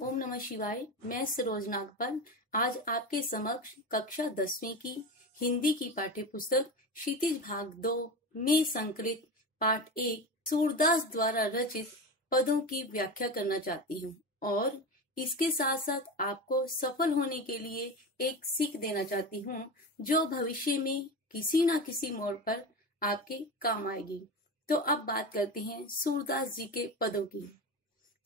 ओम नमः शिवाय। मैं सरोज नागपाल आज आपके समक्ष कक्षा 10वीं की हिंदी की पाठ्य पुस्तक क्षितिज भाग 2 में संकलित पाठ 1 सूरदास द्वारा रचित पदों की व्याख्या करना चाहती हूँ और इसके साथ साथ आपको सफल होने के लिए एक सीख देना चाहती हूँ जो भविष्य में किसी न किसी मोड़ पर आपके काम आएगी। तो अब बात करते हैं सूरदास जी के पदों की।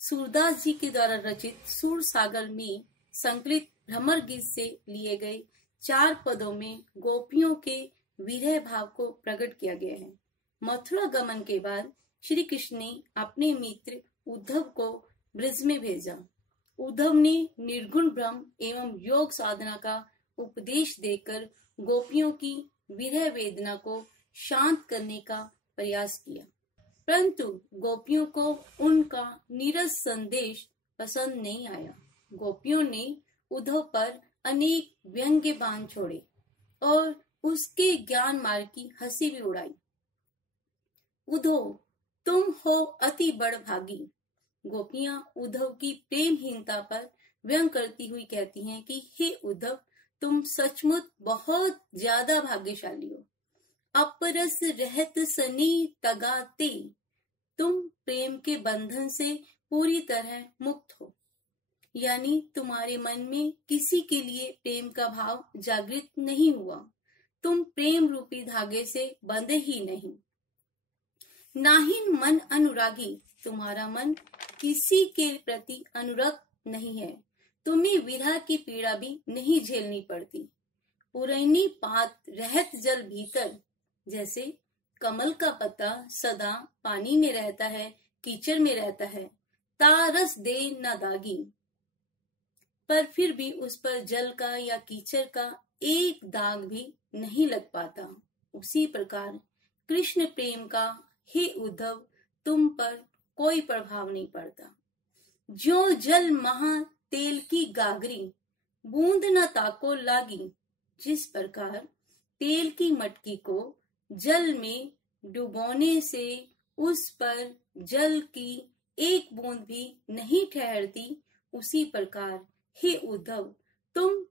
सूरदास जी के द्वारा रचित सूर सागर में संकलित भ्रमर गीत से लिए गए 4 पदों में गोपियों के विरह भाव को प्रकट किया गया है। मथुरा गमन के बाद श्री कृष्ण ने अपने मित्र उद्धव को ब्रज में भेजा। उद्धव ने निर्गुण ब्रह्म एवं योग साधना का उपदेश देकर गोपियों की विरह वेदना को शांत करने का प्रयास किया, परंतु गोपियों को उनका नीरस संदेश पसंद नहीं आया। गोपियों ने उद्धव पर अनेक व्यंग्य बाण छोड़े और उसके ज्ञान मार्ग की हंसी भी उड़ाई। उद्धव तुम हो अति बड़भागी। गोपियां उद्धव की प्रेमहीनता पर व्यंग करती हुई कहती हैं कि हे उद्धव, तुम सचमुच बहुत ज्यादा भाग्यशाली हो। अपरस रहत सनी तगाते, तुम प्रेम के बंधन से पूरी तरह मुक्त हो, यानी तुम्हारे मन में किसी के लिए प्रेम का भाव जागृत नहीं हुआ। तुम प्रेम रूपी धागे से बंधे ही नहीं। नाहिन मन अनुरागी, तुम्हारा मन किसी के प्रति अनुरक्त नहीं है। तुम्हें विरह की पीड़ा भी नहीं झेलनी पड़ती। पुरैनी पात रहत जल भीतर, जैसे कमल का पत्ता सदा पानी में रहता है, कीचड़ में रहता है। तारस दे न दागी, पर फिर भी उस पर जल का या कीचड़ का एक दाग भी नहीं लग पाता। उसी प्रकार कृष्ण प्रेम का हे उद्धव तुम पर कोई प्रभाव नहीं पड़ता। जो जल महा तेल की गागरी, बूंद न ताको लागी। जिस प्रकार तेल की मटकी को जल में डुबोने से उस पर जल की एक बूंद भी नहीं ठहरती, उसी प्रकार हे उद्धव तुम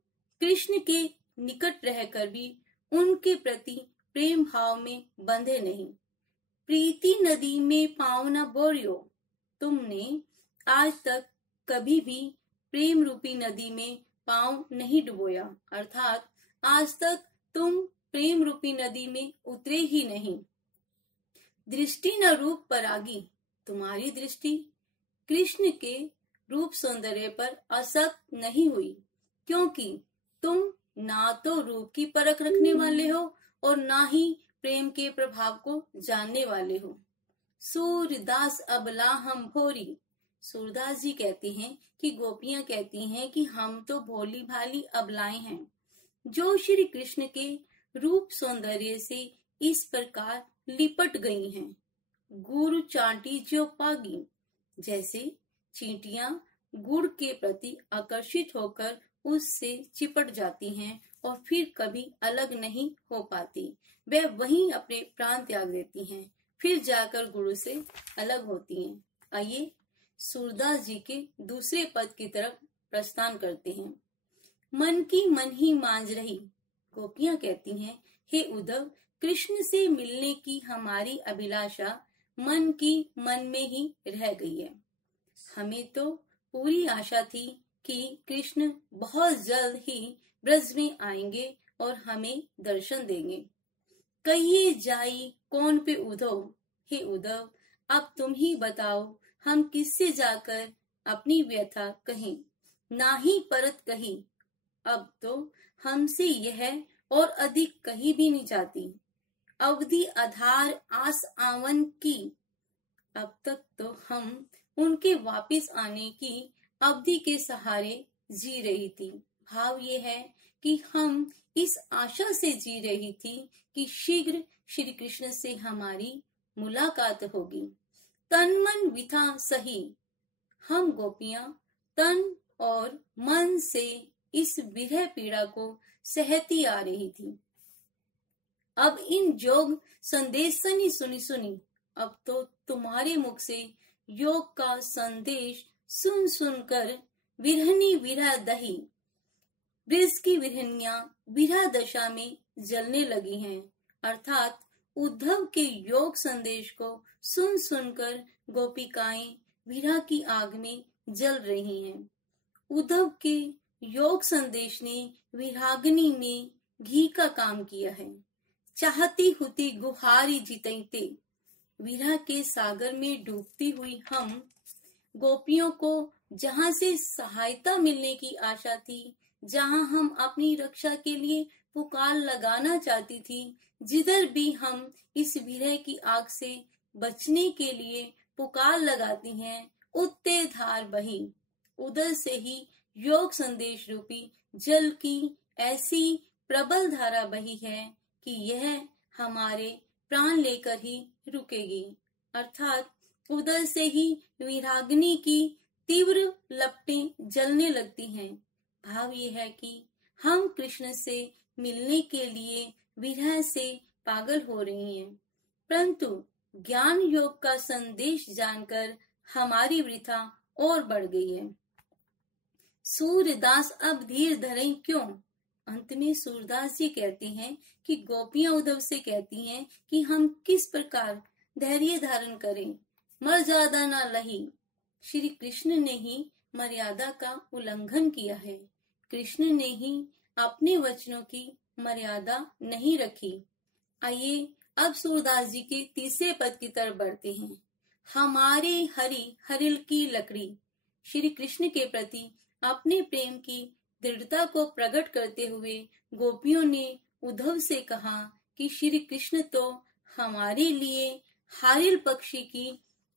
कृष्ण के निकट रहकर भी उनके प्रति प्रेम भाव में बंधे नहीं। प्रीति नदी में पाँव न बोरियो, तुमने आज तक कभी भी प्रेम रूपी नदी में पाँव नहीं डुबोया, अर्थात आज तक तुम प्रेम रूपी नदी में उतरे ही नहीं। दृष्टि न रूप परागी, तुम्हारी दृष्टि कृष्ण के रूप सौंदर्य पर आसक्त नहीं हुई, क्योंकि तुम ना तो रूप की परख रखने वाले हो और ना ही प्रेम के प्रभाव को जानने वाले हो। सूरदास अबला हम भोरी, सूरदास जी कहते हैं कि गोपियां कहती हैं कि हम तो भोली भाली अबलाएं हैं, जो श्री कृष्ण के रूप सौंदर्य से इस प्रकार लिपट गई हैं। गुरु चांटी जो पागी, जैसे चींटियां गुड़ के प्रति आकर्षित होकर उससे चिपट जाती हैं और फिर कभी अलग नहीं हो पाती। वे वहीं अपने प्राण त्याग देती हैं, फिर जाकर गुरु से अलग होती हैं। आइए सूरदास जी के दूसरे पद की तरफ प्रस्थान करते हैं। मन की मन ही मांझ रही, गोपियां कहती हैं हे उद्धव, कृष्ण से मिलने की हमारी अभिलाषा मन की मन में ही रह गई है। हमें तो पूरी आशा थी कि कृष्ण बहुत जल्द ही ब्रज में आएंगे और हमें दर्शन देंगे। कहिए जाई कौन पे उद्धव, हे उद्धव अब तुम ही बताओ हम किससे जाकर अपनी व्यथा कहें। ना ही परत कही, अब तो हमसे यह और अधिक कही भी नहीं जाती। अवधि आधार आस आवन की, अब तक तो हम उनके वापिस आने की अवधि के सहारे जी रही थी। भाव ये है कि हम इस आशा से जी रही थी कि शीघ्र श्री कृष्ण से हमारी मुलाकात होगी। तन मन विथा सही, हम गोपियां तन और मन से इस विरह पीड़ा को सहती आ रही थी। अब इन जोग संदेश सुनी सुनी, अब तो तुम्हारे मुख से योग का संदेश सुन सुनकर विरहनी विरह दही। ब्रज की विरहनियां विरह दशा में जलने लगी हैं, अर्थात उद्धव के योग संदेश को सुन सुनकर गोपिकाएं विरह की आग में जल रही हैं। उद्धव के योग संदेश ने विरागनी में घी का काम किया है। चाहती हुती गुहारी जितैते। विरह के सागर में डूबती हुई हम गोपियों को जहां से सहायता मिलने की आशा थी, जहां हम अपनी रक्षा के लिए पुकार लगाना चाहती थी, जिधर भी हम इस विरह की आग से बचने के लिए पुकार लगाती हैं, उत्ते धार बही। उधर से ही योग संदेश रूपी जल की ऐसी प्रबल धारा बही है कि यह हमारे प्राण लेकर ही रुकेगी, अर्थात उधर से ही विरागनी की तीव्र लपटें जलने लगती हैं। भाव ये है कि हम कृष्ण से मिलने के लिए विरह से पागल हो रही हैं, परंतु ज्ञान योग का संदेश जानकर हमारी वृथा और बढ़ गई है। सूरदास अब धीर धरें क्यों? अंत में सूरदास जी कहते हैं कि गोपियां उद्धव से कहती हैं कि हम किस प्रकार धैर्य धारण करें, मर्यादा न लही। श्री कृष्ण ने ही मर्यादा का उल्लंघन किया है। कृष्ण ने ही अपने वचनों की मर्यादा नहीं रखी। आइए अब सूरदास जी के तीसरे पद की तरफ बढ़ते हैं। हमारे हरि हरिल की लकड़ी। श्री कृष्ण के प्रति अपने प्रेम की दृढ़ता को प्रकट करते हुए गोपियों ने उद्धव से कहा कि श्री कृष्ण तो हमारे लिए हारिल पक्षी की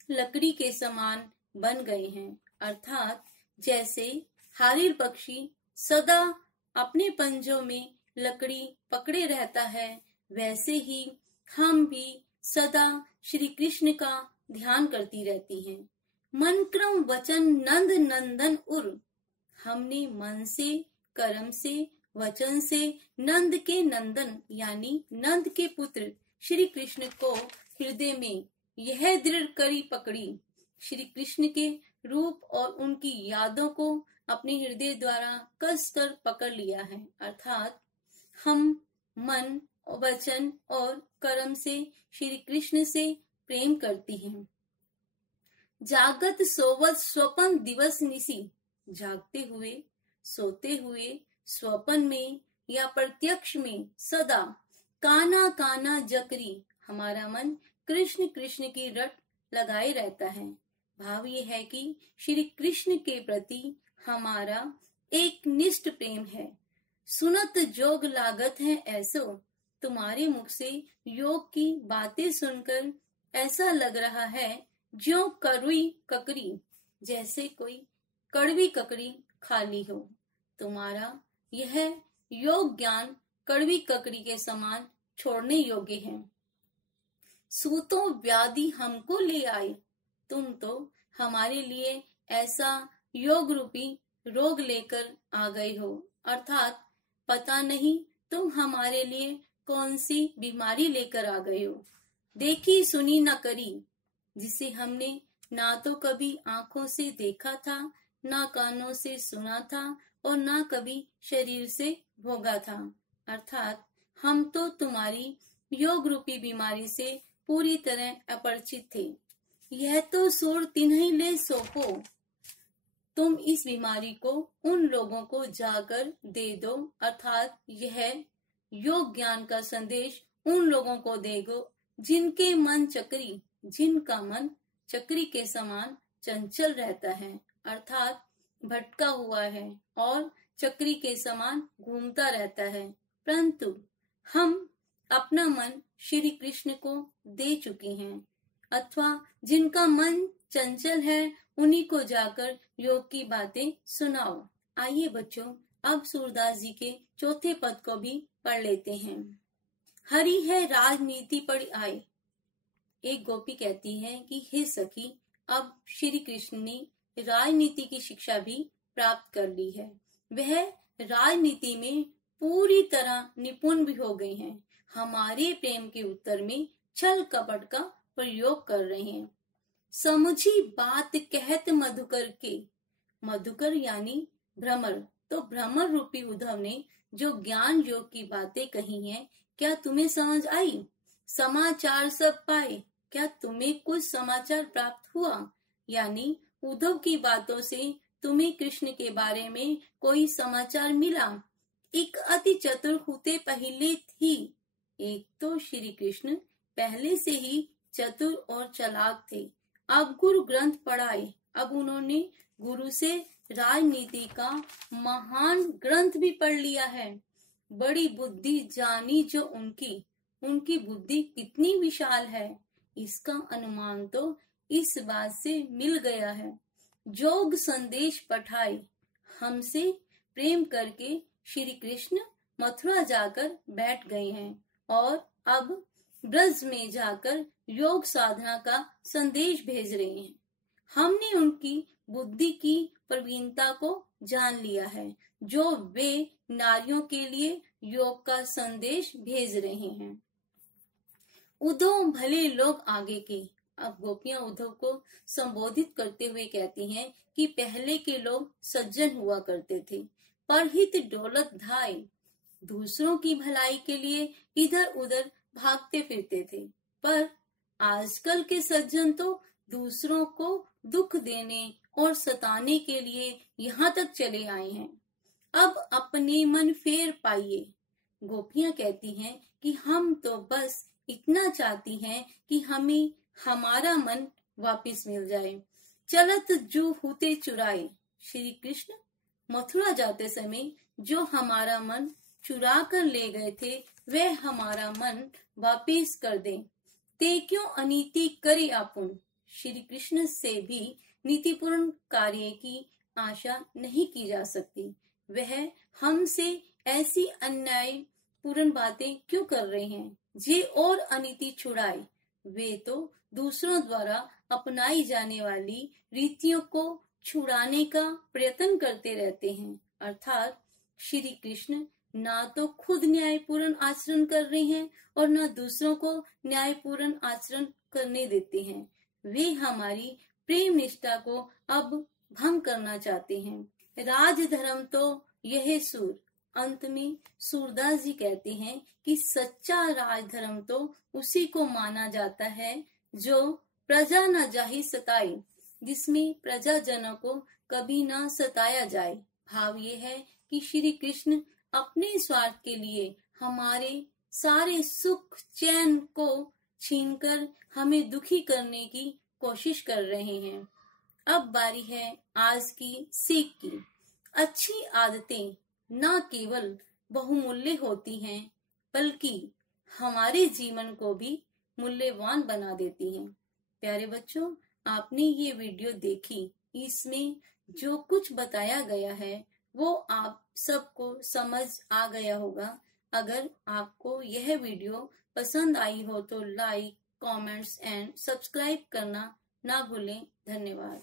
लकड़ी के समान बन गए हैं, अर्थात जैसे हारिल पक्षी सदा अपने पंजों में लकड़ी पकड़े रहता है, वैसे ही हम भी सदा श्री कृष्ण का ध्यान करती रहती हैं। मन क्रम वचन नंद नंदन उर। हमने मन से, कर्म से, वचन से नंद के नंदन यानी नंद के पुत्र श्री कृष्ण को हृदय में यह दृढ़ करी पकड़ी। श्री कृष्ण के रूप और उनकी यादों को अपने हृदय द्वारा कस कर पकड़ लिया है, अर्थात हम मन, वचन और कर्म से श्री कृष्ण से प्रेम करती हैं। जागत सोवत स्वपन दिवस निसी। जागते हुए, सोते हुए, स्वपन में या प्रत्यक्ष में सदा काना काना जकरी। हमारा मन कृष्ण कृष्ण की रट लगाए रहता है। भाव ये है कि श्री कृष्ण के प्रति हमारा एक निष्ठ प्रेम है। सुनत जोग लागत है ऐसो। तुम्हारे मुख से योग की बातें सुनकर ऐसा लग रहा है ज्यों कड़वी ककड़ी, जैसे कोई कड़वी ककड़ी खाली हो। तुम्हारा यह योग ज्ञान कड़वी ककड़ी के समान छोड़ने योग्य है। सूतों व्याधि हमको ले आए। तुम तो हमारे लिए ऐसा योग रूपी रोग लेकर आ गए हो, अर्थात पता नहीं तुम हमारे लिए कौन सी बीमारी लेकर आ गए हो। देखी सुनी न करी, जिसे हमने ना तो कभी आंखों से देखा था, ना कानों से सुना था और ना कभी शरीर से भोगा था, अर्थात हम तो तुम्हारी योग रूपी बीमारी से पूरी तरह अपरिचित थे। यह तो सूर तिन्हीं ले सौंपो। तुम इस बीमारी को उन लोगों को जाकर दे दो, अर्थात यह योग ज्ञान का संदेश उन लोगों को देगो जिनके मन चक्री, जिनका मन चक्री के समान चंचल रहता है, अर्थात भटका हुआ है और चक्री के समान घूमता रहता है, परंतु हम अपना मन श्री कृष्ण को दे चुके हैं, अथवा जिनका मन चंचल है उन्हीं को जाकर योग की बातें सुनाओ। आइए बच्चों, अब सूरदास जी के चौथे पद को भी पढ़ लेते हैं। हरि है राजनीति पर आए। एक गोपी कहती है कि हे सखी, अब श्री कृष्ण ने राजनीति की शिक्षा भी प्राप्त कर ली है। वह राजनीति में पूरी तरह निपुण भी हो गए हैं। हमारे प्रेम के उत्तर में छल कपट का प्रयोग कर रहे हैं। समुझी बात कहत मधुकर के। मधुकर यानी भ्रमर। तो भ्रमर रूपी उद्धव ने जो ज्ञान योग की बातें कही हैं, क्या तुम्हें समझ आई? समाचार सब पाए, क्या तुम्हें कुछ समाचार प्राप्त हुआ? यानी उद्धव की बातों से तुम्हें कृष्ण के बारे में कोई समाचार मिला? एक अति चतुर हुते पहले थी। एक तो श्री कृष्ण पहले से ही चतुर और चालाक थे। अब गुरु ग्रंथ पढ़ाए। अब उन्होंने गुरु से राजनीति का महान ग्रंथ भी पढ़ लिया है। बड़ी बुद्धि जानी जो उनकी बुद्धि कितनी विशाल है, इसका अनुमान तो इस बात से मिल गया है। जोग संदेश पठाए, हमसे प्रेम करके श्री कृष्ण मथुरा जाकर बैठ गए हैं और अब ब्रज में जाकर योग साधना का संदेश भेज रहे हैं। हमने उनकी बुद्धि की प्रवीणता को जान लिया है, जो वे नारियों के लिए योग का संदेश भेज रहे हैं। उद्धव भले लोग आगे के। अब गोपियां उद्धव को संबोधित करते हुए कहती हैं कि पहले के लोग सज्जन हुआ करते थे, परहित डोलत धाय, दूसरों की भलाई के लिए इधर उधर भागते फिरते थे। पर आजकल के सज्जन तो दूसरों को दुख देने और सताने के लिए यहाँ तक चले आए हैं। अब अपने मन फेर पाइए। गोपियां कहती हैं कि हम तो बस इतना चाहती हैं कि हमें हमारा मन वापस मिल जाए। चलत जू हुते चुराए, श्री कृष्ण मथुरा जाते समय जो हमारा मन चुरा कर ले गए थे, वह हमारा मन वापिस कर दें। ते क्यों अनीति करे आपुन, श्री कृष्ण से भी नीतिपूर्ण कार्य की आशा नहीं की जा सकती। वह हमसे ऐसी अन्याय पूर्ण बातें क्यों कर रहे हैं? जे और अनीति छुड़ाए, वे तो दूसरों द्वारा अपनाई जाने वाली रीतियों को छुड़ाने का प्रयत्न करते रहते हैं। अर्थात श्री कृष्ण ना तो खुद न्यायपूर्ण आचरण कर रहे हैं और ना दूसरों को न्यायपूर्ण आचरण करने देते हैं। वे हमारी प्रेम निष्ठा को अब भंग करना चाहते हैं। राजधर्म तो यह सूर। अंत में सूरदास जी कहते हैं कि सच्चा राजधर्म तो उसी को माना जाता है जो प्रजा न जाहि सताए, जिसमें प्रजाजनों को कभी ना सताया जाए। भाव ये है कि श्री कृष्ण अपने स्वार्थ के लिए हमारे सारे सुख चैन को छीनकर हमें दुखी करने की कोशिश कर रहे हैं। अब बारी है आज की सीख की। अच्छी आदतें न केवल बहुमूल्य होती हैं, बल्कि हमारे जीवन को भी मूल्यवान बना देती हैं। प्यारे बच्चों, आपने ये वीडियो देखी, इसमें जो कुछ बताया गया है वो आप सबको समझ आ गया होगा। अगर आपको यह वीडियो पसंद आई हो तो लाइक, कमेंट्स एंड सब्सक्राइब करना ना भूलें। धन्यवाद।